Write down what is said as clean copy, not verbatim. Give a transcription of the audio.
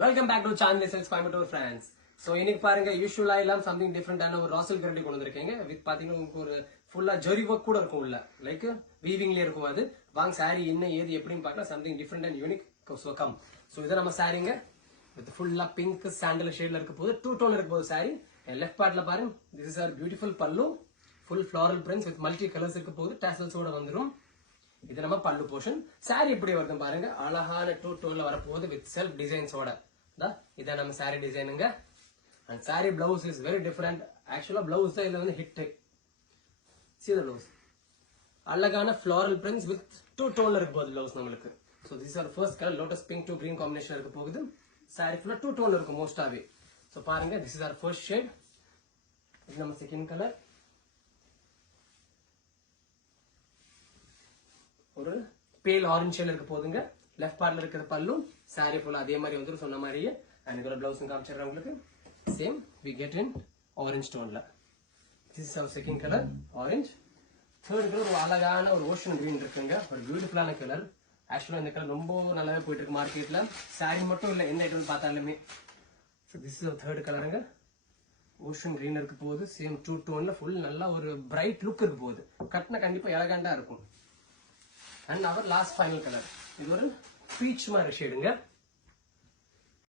Welcome back to Shanthi cells Coimbatore friends. So இன்னைக்கு பாருங்க யூஸ்வலா எல்லாம் சம்திங் டிஃப்ரெண்டான ஒரு ராசல் கரண்டி கொண்டு வந்திருக்கீங்க. வித் பாத்தீங்கன்னா உங்களுக்கு ஒரு ஃபுல்லா ஜெரி ஒர்க் கூட இருக்கும் உள்ள, லைக் வீவிங்ல இருக்கும். அது வாங்க சாரி என்ன ஏது எப்படின்னு பார்க்கலாம். Something different and unique. So come. So இதை நம்ம சாரிங்க வித் ஃபுல்லா பிங்க் சாண்டல் ஷேட்ல இருக்க போது, டூ டோன் இருக்க போது சாரி. லெஃப்ட் பார்ட்ல பாருங்க, திஸ் இஸ் ஆர் பியூட்டிஃபுல் பல்லு, full floral prints with multi colours இருக்க போது, டேசல்ஸோட வந்துடும். இது நம்ம பல்லு போர்ஷன். சாரி எப்படி வருது பாருங்க, அழகான டூ டோன்ல வரப்போகுது வித் செல்ஃப் டிசைன்ஸோட. இதான் நம்ம சாரி டிசைனுங்க. And sari blouse is very different. Actually blouse தான் இதுல வந்து ஹிட். see the blouse, அழகான ஃபிளாரல் பிரிண்ட்ஸ் வித் டூ டோன்ல இருக்க போகுது பிளவுஸ் நம்மளுக்கு. So this our first colour, lotus pink to green combination இருக்க போகுது. சாரி ஃபுல்லா டூ டோன்ல இருக்கும் மோஸ்டாவே. ஸோ பாருங்க, this is our first shade. இது நம்ம செகண்ட் கலர், ஒரு பேல் ஆரஞ்சு ஷேட்ல இருக்க போகுதுங்க. லெஃப்ட் பார்ட்ல இருக்கிற பல்லு, சாரி ஃபுல்லா அதே மாதிரி வந்துடும் சொன்ன மாதிரியே. அண்ட் இதோட பிளவுஸும் காமிச்சிடுறேன் உங்களுக்கு. Same we get in orange டோன்ல. This is our second colour, orange. Third colour ஒரு அழகான ஒரு ஓஷன் கிரீன் இருக்குங்க, ஒரு பியூட்டிஃபுல்லான கலர். ஆக்சுவலா இந்த கலர் ரொம்ப நல்லாவே போயிட்டு இருக்கு மார்க்கெட்ல. சாரி மட்டும் இல்லை, எந்த ஐட்டம் பார்த்தாலுமே. ஸோ திஸ் இஸ் தேர்ட் கலருங்க, ஓஷன் கிரீன் இருக்க போகுது. சேம் டூ டோன்ல ஃபுல் நல்லா ஒரு பிரைட் லுக் இருக்க போகுது. கட்டின கண்டிப்பா எலகண்டா இருக்கும். அண்ட் அவர் லாஸ்ட் ஃபைனல் கலர், இது ஒரு பீச் மாதிரி ஷேடுங்க.